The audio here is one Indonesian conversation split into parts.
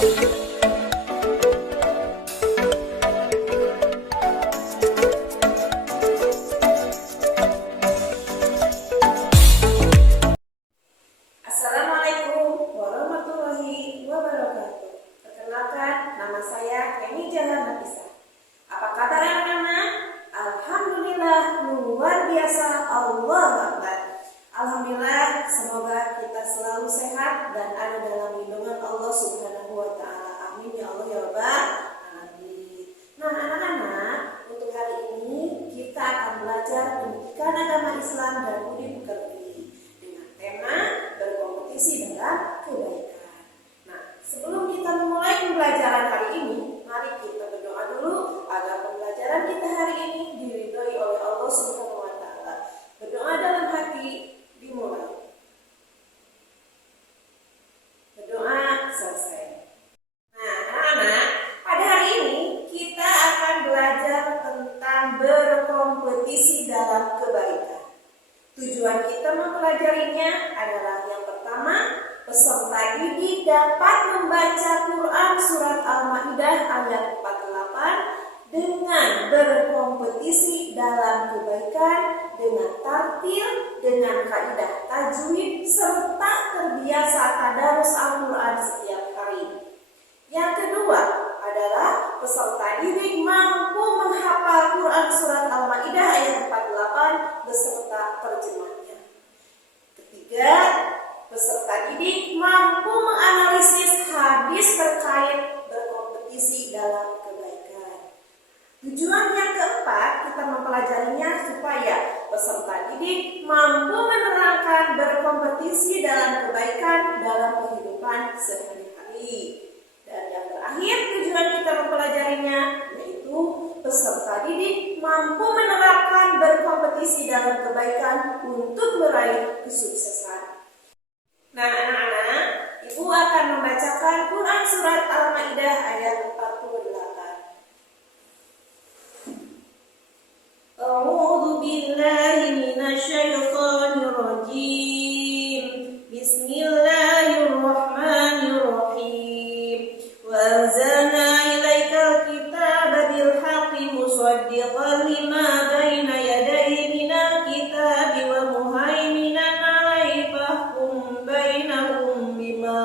Assalamualaikum warahmatullahi wabarakatuh. Perkenalkan, nama saya Eni Jalan Nafisa. Apa kabar anak-anak? Alhamdulillah, luar biasa, Allah Akbar. Alhamdulillah, semoga kita selalu sehat dan ada dalam lindungan Allah Subhanahu wa Ta'ala. Amin ya Allah ya Rabbal alamin. Nah, anak-anak, untuk hari ini kita akan belajar pendidikan agama Islam dan budi pekerti dengan tema berkompetisi dalam kebaikan. Nah, sebelum kita memulai pembelajaran hari ini, mari kita berdoa dulu agar pembelajaran kita hari ini diridhoi oleh Allah Subhanahu wa Ta'ala. Berdoa dalam hati dimulai. Berdoa selesai. Nah, anak-anak, pada hari ini kita akan belajar tentang berkompetisi dalam kebaikan. Tujuan kita mempelajarinya adalah yang pertama, peserta didik dapat membaca Quran Surat Al-Ma'idah ayat 48 dengan berkompetisi dalam kebaikan, dengan tartil, dengan kaidah tajwid, serta terbiasa tadarus Al-Quran setiap hari. Yang kedua adalah peserta didik mampu menghafal Quran Surat Al-Ma'idah ayat 48 beserta terjemahnya. Ketiga, peserta didik mampu menganalisis hadis terkait berkompetisi dalam kebaikan. Tujuan yang keempat, kita mempelajarinya supaya peserta didik mampu menerangkan berkompetisi dalam kebaikan dalam kehidupan sehari-hari. Dan yang terakhir, tujuan kita mempelajarinya yaitu peserta didik mampu menerapkan berkompetisi dalam kebaikan untuk meraih kesuksesan. Nah, anak-anak, Ibu akan membacakan Quran Surat Al-Ma'idah ayat 48. A'udzu billahi minasyaitonir rajim. Bismillahirrahmanirrahim. Wa anzalna ilaikal kitaba bil haqqi musaddiqan lima baina yadayhi minal kitabi wa muhaiminan 'alaihi fahkum bainahum bima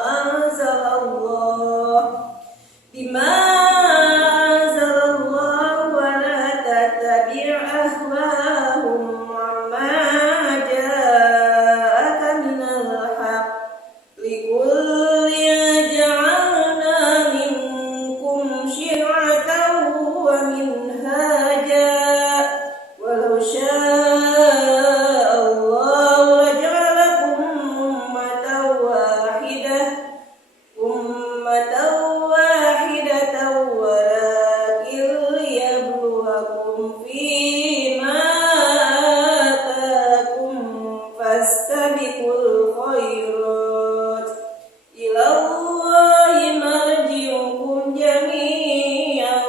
anzalallah wa la tattabi' ahwa'ahum 'amma ja'aka minal haqq likullin ja'alna minkum syir'atan wa minhaja walau syaa Allah laja'alakum ummatan wahidatan walakin liyabluwakum fima ataakum fastabiqul khairat ilallahi marji'ukum jami'an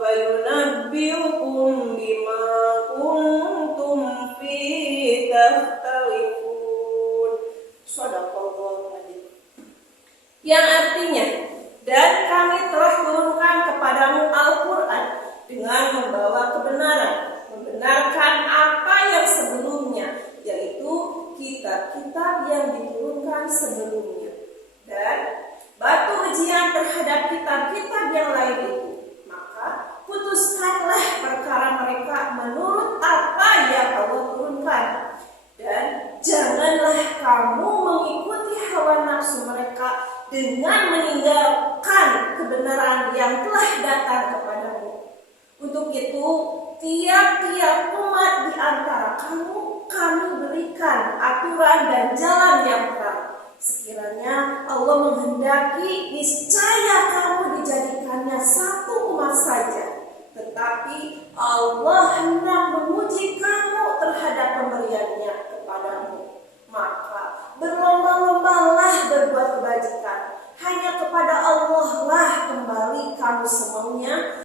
fayunabbi'ukum bima kuntum fihi takhtalifun. Shadaqallahul adzim. Yang artinya, dan kami telah turunkan kepadamu Al-Quran dengan membawa kebenaran, membenarkan apa yang sebelumnya, yaitu kitab-kitab yang diturunkan sebelumnya, dan batu ujian terhadap kitab-kitab yang lain itu. Maka putuskanlah perkara mereka menurut apa yang Allah turunkan, dan janganlah kamu mengikuti hawa nafsu mereka dengan meninggalkan kebenaran yang telah datang kepadamu. Untuk itu, tiap-tiap umat di antara kamu, kami berikan aturan dan jalan yang terang. Sekiranya Allah menghendaki, niscaya kamu dijadikannya satu umat saja. Tetapi Allah hendak menguji kamu terhadap pemberiannya kepadamu. Maka berlomba-lombalah berbuat kebajikan. Hanya kepada Allah lah kembali kamu semuanya.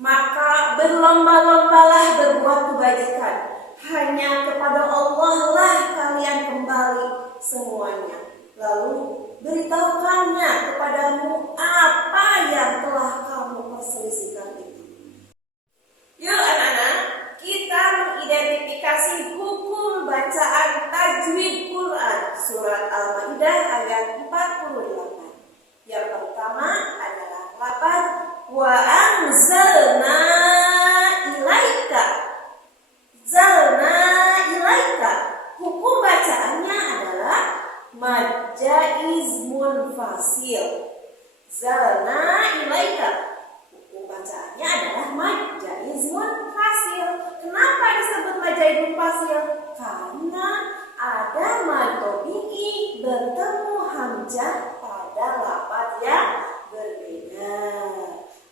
Maka berlomba-lombalah berbuat kebajikan. Hanya kepada Allah lah kalian kembali semuanya. Lalu beritahukannya kepada Anzalna ilaika. Zalna ilaika. Hukum bacaannya adalah mad jaiz munfasil. Zalna ilaika. Hukum bacaannya adalah mad jaiz munfasil. Kenapa disebut mad jaiz munfasil? Karena ada mad tabi'i bertemu hamzah pada lafaz yang berbeda.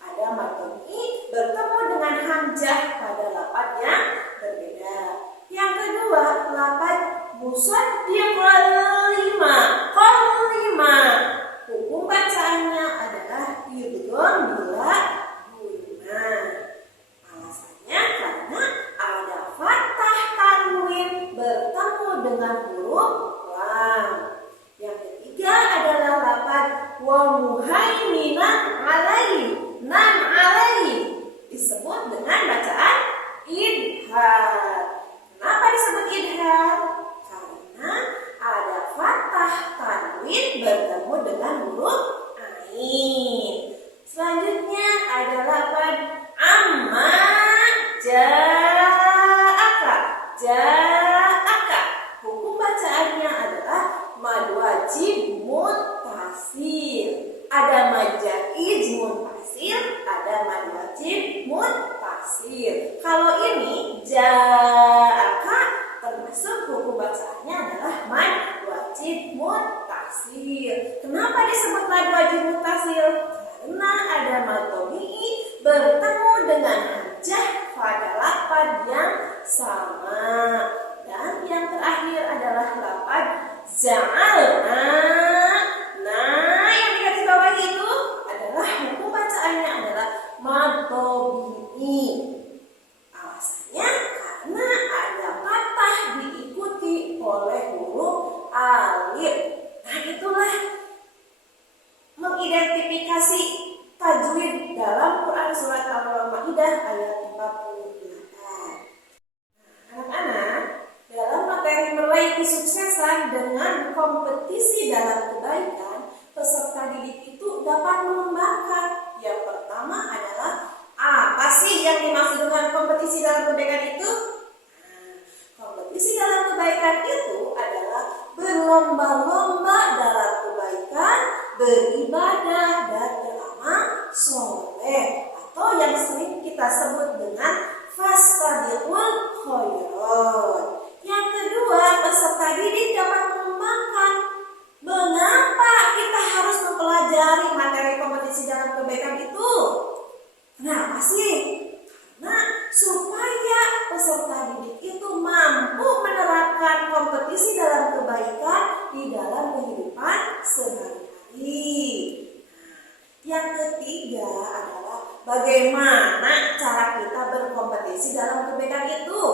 Ada mad tabi'i bertemu dengan hamzah pada lafaz yang berbeda. Yang kedua, lafaz musaddiqal lima, qal lima. Hukum bacaannya adalah idgham bila guna. Alasannya karena ada fathah tanwin bertemu dengan huruf lam. Yang ketiga adalah lafaz wa muhaiminan alaihi, nan alaihi, disebut dengan bacaan idhar. Kenapa disebut idhar? Karena ada fathah tanwin bertemu dengan huruf ain. Selanjutnya ada lafaz amma ja'aka. Ja'aka. Hukum bacaannya adalah mad wajib muttasil. Ada mad jaiz muttasil, ada mad wajib muttasil. Kalau ini ja'aka termasuk hukum bacaannya adalah mad wajib muttasil. Kenapa disebut mad wajib muttasil? Karena ada mad tabi'i bertemu dengan hamzah pada lafaz yang sama. Dan yang terakhir adalah lafaz ja'alna. Nah, yang di garis bawah itu adalah hukum bacaannya adalah mad tabi'i. Alasannya karena ada fathah diikuti oleh huruf alif. Nah, itulah mengidentifikasi tajwid dalam Quran surat Al-Maidah ayat 48. Anak-anak, dalam materi meraih kesuksesan dengan kompetisi dalam kebaikan, peserta didik itu dapat mengembangkan. Yang pertama adalah apa sih yang dimaksud dengan kompetisi dalam kebaikan itu? Kompetisi dalam kebaikan itu adalah berlomba-lomba dalam kebaikan, beribadah, dan beramal soleh, atau yang sering kita sebut dengan fastabiqul khairat. Yang kedua, peserta didik dapat mengembangkan mengapa kita harus mempelajari materi kompetisi dalam kebaikan itu. Kenapa sih? Karena supaya peserta didik itu mampu menerapkan kompetisi dalam kebaikan di dalam kehidupan sehari-hari. Yang ketiga adalah bagaimana cara kita berkompetisi dalam kebaikan itu.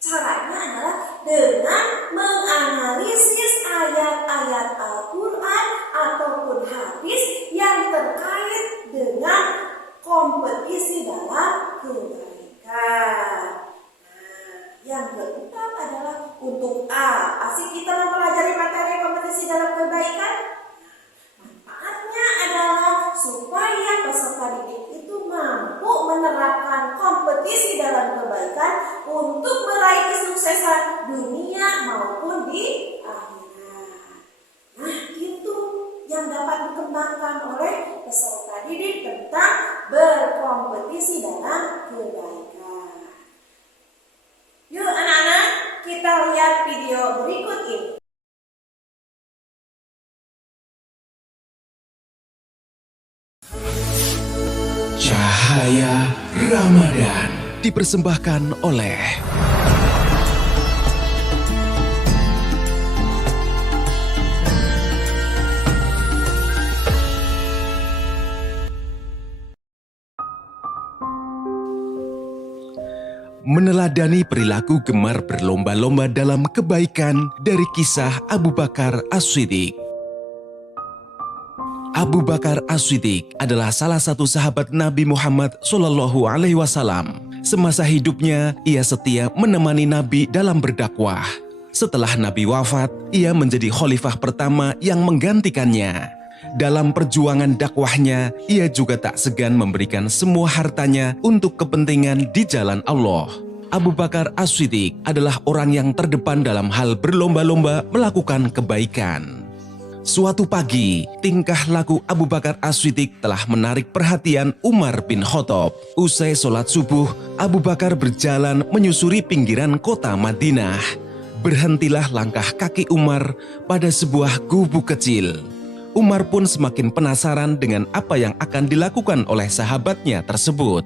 Caranya adalah dengan menganalisis ayat-ayat Al-Quran ataupun hadis yang terkait dengan kompetisi dalam kebaikan. Yang keempat adalah untuk apa sih kita mempelajari materi kompetisi dalam kebaikan? Manfaatnya adalah supaya peserta didik itu mampu menerapkan kompetisi dalam kebaikan untuk meraih kesuksesan dunia maupun di akhirat. Nah, itu yang dapat dikembangkan oleh peserta didik tentang berkompetisi dalam kebaikan. Yuk anak-anak, kita lihat video berikut ini. Cahaya Ramadan dipersembahkan oleh meneladani perilaku gemar berlomba-lomba dalam kebaikan dari kisah Abu Bakar As-Siddiq. Abu Bakar As-Siddiq adalah salah satu sahabat Nabi Muhammad SAW. Semasa hidupnya, ia setia menemani Nabi dalam berdakwah. Setelah Nabi wafat, ia menjadi khalifah pertama yang menggantikannya. Dalam perjuangan dakwahnya, ia juga tak segan memberikan semua hartanya untuk kepentingan di jalan Allah. Abu Bakar As-Siddiq adalah orang yang terdepan dalam hal berlomba-lomba melakukan kebaikan. Suatu pagi, tingkah laku Abu Bakar As-Siddiq telah menarik perhatian Umar bin Khattab. Usai sholat subuh, Abu Bakar berjalan menyusuri pinggiran kota Madinah. Berhentilah langkah kaki Umar pada sebuah gubuk kecil. Umar pun semakin penasaran dengan apa yang akan dilakukan oleh sahabatnya tersebut.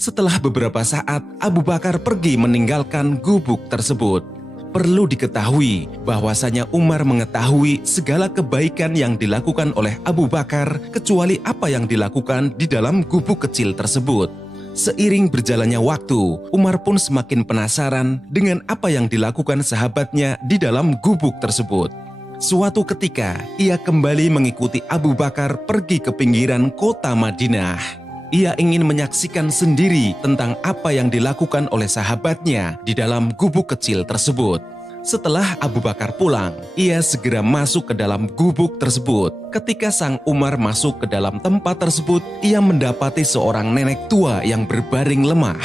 Setelah beberapa saat, Abu Bakar pergi meninggalkan gubuk tersebut. Perlu diketahui bahwasanya Umar mengetahui segala kebaikan yang dilakukan oleh Abu Bakar kecuali apa yang dilakukan di dalam gubuk kecil tersebut. Seiring berjalannya waktu, Umar pun semakin penasaran dengan apa yang dilakukan sahabatnya di dalam gubuk tersebut. Suatu ketika, ia kembali mengikuti Abu Bakar pergi ke pinggiran kota Madinah. Ia ingin menyaksikan sendiri tentang apa yang dilakukan oleh sahabatnya di dalam gubuk kecil tersebut. Setelah Abu Bakar pulang, ia segera masuk ke dalam gubuk tersebut. Ketika sang Umar masuk ke dalam tempat tersebut, ia mendapati seorang nenek tua yang berbaring lemah.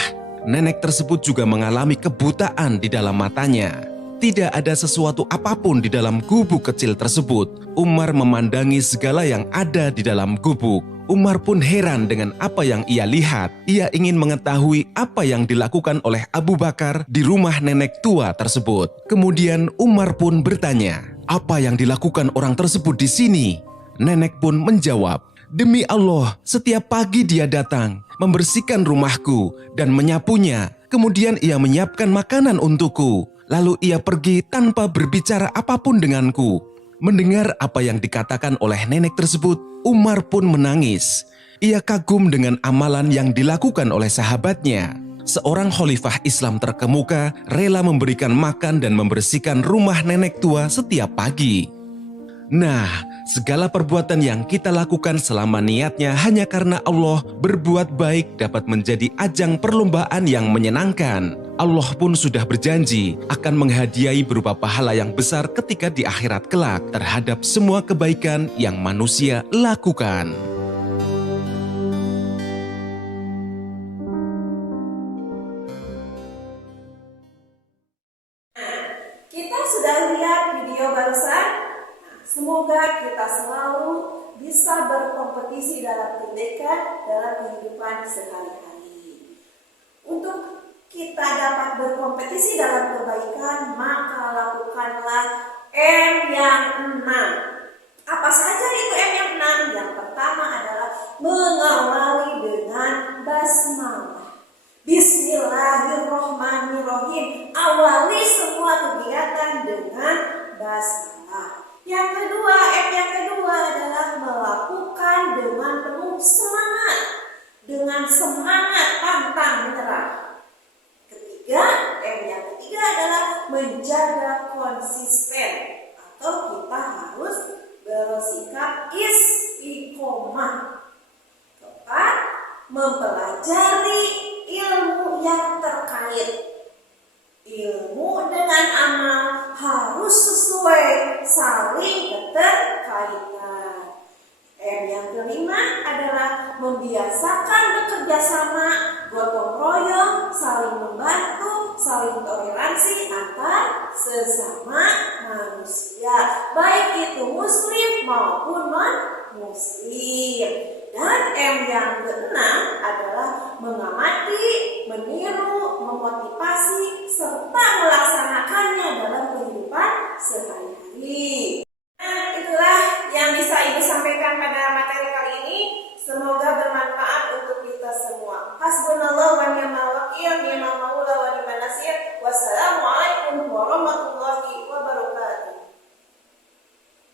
Nenek tersebut juga mengalami kebutaan di dalam matanya. Tidak ada sesuatu apapun di dalam gubuk kecil tersebut. Umar memandangi segala yang ada di dalam gubuk. Umar pun heran dengan apa yang ia lihat. Ia ingin mengetahui apa yang dilakukan oleh Abu Bakar di rumah nenek tua tersebut. Kemudian Umar pun bertanya, "Apa yang dilakukan orang tersebut di sini?" Nenek pun menjawab, "Demi Allah, setiap pagi dia datang, membersihkan rumahku dan menyapunya. Kemudian ia menyiapkan makanan untukku. Lalu ia pergi tanpa berbicara apapun denganku." Mendengar apa yang dikatakan oleh nenek tersebut, Umar pun menangis. Ia kagum dengan amalan yang dilakukan oleh sahabatnya. Seorang khalifah Islam terkemuka rela memberikan makan dan membersihkan rumah nenek tua setiap pagi. Nah, segala perbuatan yang kita lakukan selama niatnya hanya karena Allah, berbuat baik dapat menjadi ajang perlombaan yang menyenangkan. Allah pun sudah berjanji akan menghadiahi berupa pahala yang besar ketika di akhirat kelak terhadap semua kebaikan yang manusia lakukan. Kita sudah lihat video barusan. Semoga kita selalu bisa berkompetisi dalam pendidikan dalam kehidupan sehari-hari. Untuk kita dapat berkompetisi dalam kebaikan, maka lakukanlah M yang 6. Apa saja itu M yang 6? Yang pertama adalah mengawali dengan basmalah. Bismillahirrohmanirrohim. Awali semua kegiatan dengan basmalah. Yang kedua, M yang kedua adalah melakukan dengan penuh semangat. Dengan semangat pantang menyerah. Ketiga, M yang ketiga adalah menjaga konsisten. Atau kita harus bersikap istiqomah. Keempat, mempelajari ilmu yang terkait. Ilmu dengan amal harus sesuai, saling keterkaitan. M yang kelima adalah membiasakan bekerja sama, gotong royong, saling membantu, saling toleransi antar sesama manusia, baik itu muslim maupun non-muslim. Dan M yang keenam adalah mengamati, meniru, memotivasi